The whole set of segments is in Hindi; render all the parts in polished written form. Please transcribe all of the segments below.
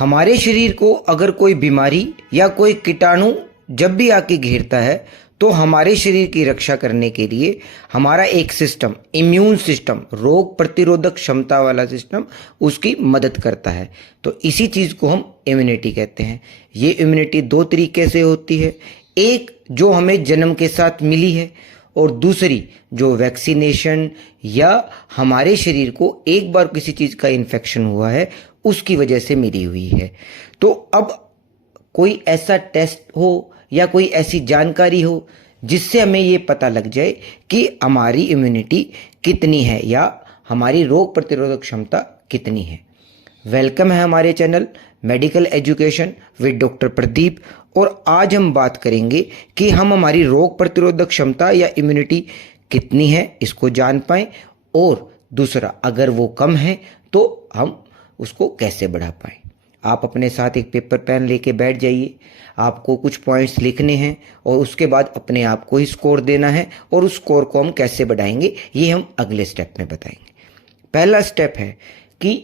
हमारे शरीर को अगर कोई बीमारी या कोई कीटाणु जब भी आके घेरता है तो हमारे शरीर की रक्षा करने के लिए हमारा एक सिस्टम, इम्यून सिस्टम, रोग प्रतिरोधक क्षमता वाला सिस्टम उसकी मदद करता है। तो इसी चीज़ को हम इम्यूनिटी कहते हैं। ये इम्यूनिटी दो तरीके से होती है, एक जो हमें जन्म के साथ मिली है और दूसरी जो वैक्सीनेशन या हमारे शरीर को एक बार किसी चीज़ का इन्फेक्शन हुआ है उसकी वजह से मिली हुई है। तो अब कोई ऐसा टेस्ट हो या कोई ऐसी जानकारी हो जिससे हमें ये पता लग जाए कि हमारी इम्यूनिटी कितनी है या हमारी रोग प्रतिरोधक क्षमता कितनी है। वेलकम है हमारे channel medical education with doctor Pradeep. और आज हम बात करेंगे कि हम हमारी रोग प्रतिरोधक क्षमता या इम्यूनिटी कितनी है इसको जान पाएं, और दूसरा अगर वो कम है तो हम उसको कैसे बढ़ा पाएं। आप अपने साथ एक पेपर पेन लेके बैठ जाइए, आपको कुछ पॉइंट्स लिखने हैं और उसके बाद अपने आप को ही स्कोर देना है, और उस स्कोर को हम कैसे बढ़ाएंगे ये हम अगले स्टेप में बताएंगे। पहला स्टेप है कि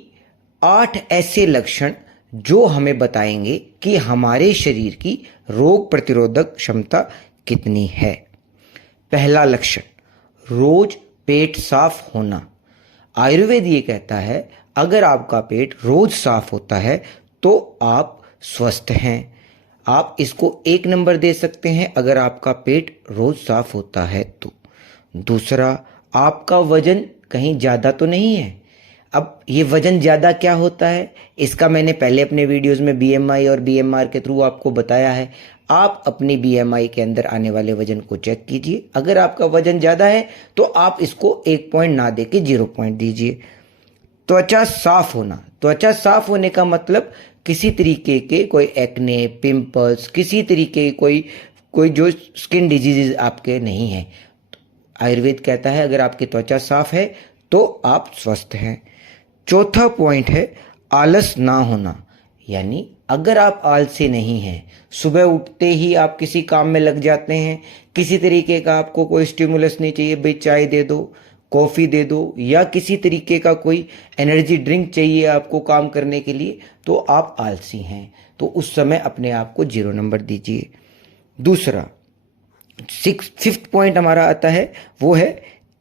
8 ऐसे लक्षण जो हमें बताएंगे कि हमारे शरीर की रोग प्रतिरोधक क्षमता कितनी है। पहला लक्षण, रोज पेट साफ होना। आयुर्वेद ये कहता है अगर आपका पेट रोज साफ होता है तो आप स्वस्थ हैं। आप इसको 1 नंबर दे सकते हैं अगर आपका पेट रोज साफ होता है तो। दूसरा, आपका वजन कहीं ज़्यादा तो नहीं है। अब ये वजन ज़्यादा क्या होता है इसका मैंने पहले अपने वीडियोस में बीएमआई और बीएमआर के थ्रू आपको बताया है। आप अपनी बीएमआई के अंदर आने वाले वजन को चेक कीजिए। अगर आपका वजन ज़्यादा है तो आप इसको 1 पॉइंट ना देके 0 पॉइंट दीजिए। त्वचा साफ होना। त्वचा साफ होने का मतलब किसी तरीके के कोई एक्ने, पिंपल्स, किसी तरीके कोई जो स्किन डिजीजेज आपके नहीं है। आयुर्वेद कहता है अगर आपकी त्वचा साफ है तो आप स्वस्थ हैं। चौथा पॉइंट है आलस ना होना, यानी अगर आप आलसी नहीं हैं, सुबह उठते ही आप किसी काम में लग जाते हैं, किसी तरीके का आपको कोई स्टिमुलस नहीं चाहिए, भाई चाय दे दो, कॉफ़ी दे दो, या किसी तरीके का कोई एनर्जी ड्रिंक चाहिए आपको काम करने के लिए, तो आप आलसी हैं, तो उस समय अपने आप को 0 नंबर दीजिए। दूसरा, 5th पॉइंट हमारा आता है वो है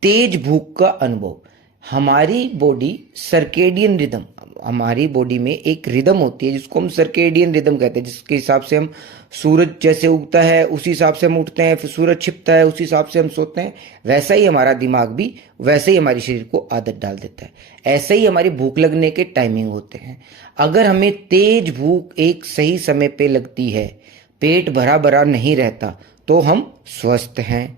तेज भूख का अनुभव। हमारी बॉडी सर्केडियन रिदम, हमारी बॉडी में एक रिदम होती है जिसको हम सर्केडियन रिदम कहते हैं, जिसके हिसाब से हम सूरज जैसे उगता है उसी हिसाब से हम उठते हैं, फिर सूरज छिपता है उसी हिसाब से हम सोते हैं। वैसा ही हमारा दिमाग भी वैसे ही हमारे शरीर को आदत डाल देता है। ऐसे ही हमारी भूख लगने के टाइमिंग होते हैं। अगर हमें तेज भूख एक सही समय पे लगती है, पेट भरा भरा नहीं रहता, तो हम स्वस्थ हैं।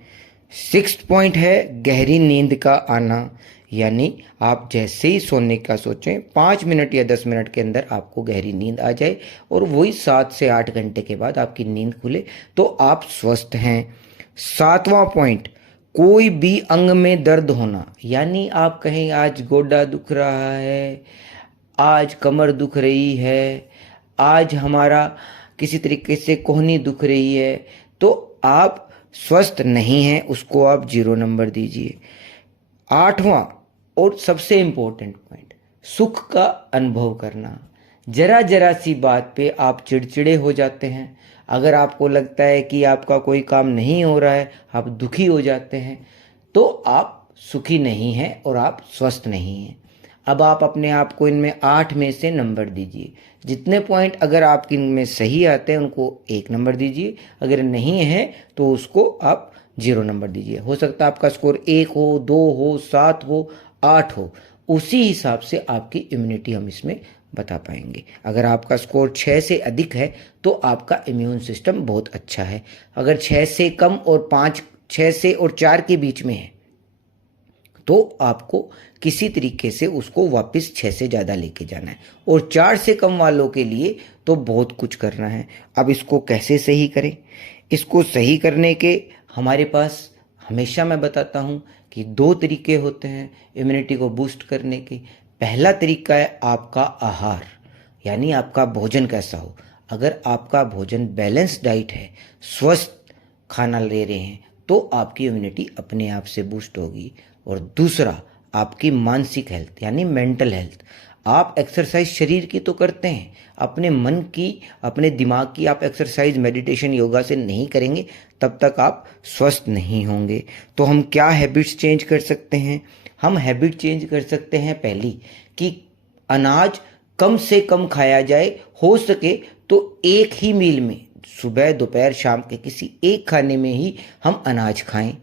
6th पॉइंट है गहरी नींद का आना, यानी आप जैसे ही सोने का सोचें 5 मिनट या 10 मिनट के अंदर आपको गहरी नींद आ जाए और वही 7 से 8 घंटे के बाद आपकी नींद खुले तो आप स्वस्थ हैं। 7वां पॉइंट, कोई भी अंग में दर्द होना, यानी आप कहें आज गोडा दुख रहा है, आज कमर दुख रही है, आज हमारा किसी तरीके से कोहनी दुख रही है, तो आप स्वस्थ नहीं हैं, उसको आप 0 नंबर दीजिए। 8वां और सबसे इम्पोर्टेंट पॉइंट, सुख का अनुभव करना। जरा जरा सी बात पे आप चिड़चिड़े हो जाते हैं। अगर आपको लगता है कि आपका कोई काम नहीं हो रहा है, आप दुखी हो जाते हैं, तो आप सुखी नहीं हैं और आप स्वस्थ नहीं हैं। अब आप अपने आप को इनमें 8 में से नंबर दीजिए। जितने पॉइंट अगर आपके इनमें सही आते हैं उनको 1 नंबर दीजिए, अगर नहीं है तो उसको आप 0 नंबर दीजिए। हो सकता है आपका स्कोर 1 हो, 2 हो, 7 हो, 8 हो, उसी हिसाब से आपकी इम्यूनिटी हम इसमें बता पाएंगे। अगर आपका स्कोर 6 से अधिक है तो आपका इम्यून सिस्टम बहुत अच्छा है। अगर 6 से कम और 6 से और 4 के बीच में है तो आपको किसी तरीके से उसको वापस 6 से ज़्यादा लेके जाना है, और 4 से कम वालों के लिए तो बहुत कुछ करना है। अब इसको कैसे सही करें? इसको सही करने के हमारे पास हमेशा मैं बताता हूँ कि 2 तरीके होते हैं इम्यूनिटी को बूस्ट करने के। पहला तरीका है आपका आहार, यानी आपका भोजन कैसा हो। अगर आपका भोजन बैलेंस डाइट है, स्वस्थ खाना ले रहे हैं, तो आपकी इम्यूनिटी अपने आप से बूस्ट होगी। और दूसरा, आपकी मानसिक हेल्थ यानी मेंटल हेल्थ। आप एक्सरसाइज शरीर की तो करते हैं, अपने मन की, अपने दिमाग की आप एक्सरसाइज मेडिटेशन योगा से नहीं करेंगे तब तक आप स्वस्थ नहीं होंगे। तो हम क्या हैबिट्स चेंज कर सकते हैं? हम हैबिट चेंज कर सकते हैं पहली कि अनाज कम से कम खाया जाए, हो सके तो एक ही मील में, सुबह दोपहर शाम के किसी एक खाने में ही हम अनाज खाएं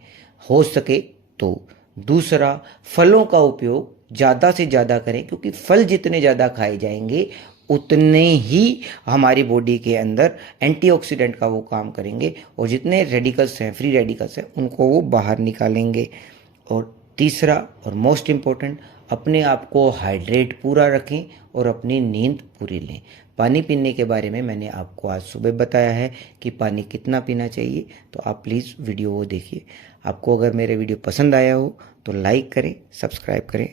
हो सके तो। दूसरा, फलों का उपयोग ज़्यादा से ज़्यादा करें, क्योंकि फल जितने ज़्यादा खाए जाएंगे उतने ही हमारी बॉडी के अंदर एंटीऑक्सीडेंट का वो काम करेंगे और जितने रेडिकल्स हैं, फ्री रेडिकल्स हैं, उनको वो बाहर निकालेंगे। और तीसरा और मोस्ट इम्पोर्टेंट, अपने आप को हाइड्रेट पूरा रखें और अपनी नींद पूरी लें। पानी पीने के बारे में मैंने आपको आज सुबह बताया है कि पानी कितना पीना चाहिए, तो आप प्लीज़ वीडियो वो देखिए। आपको अगर मेरे वीडियो पसंद आया हो तो लाइक करें, सब्सक्राइब करें।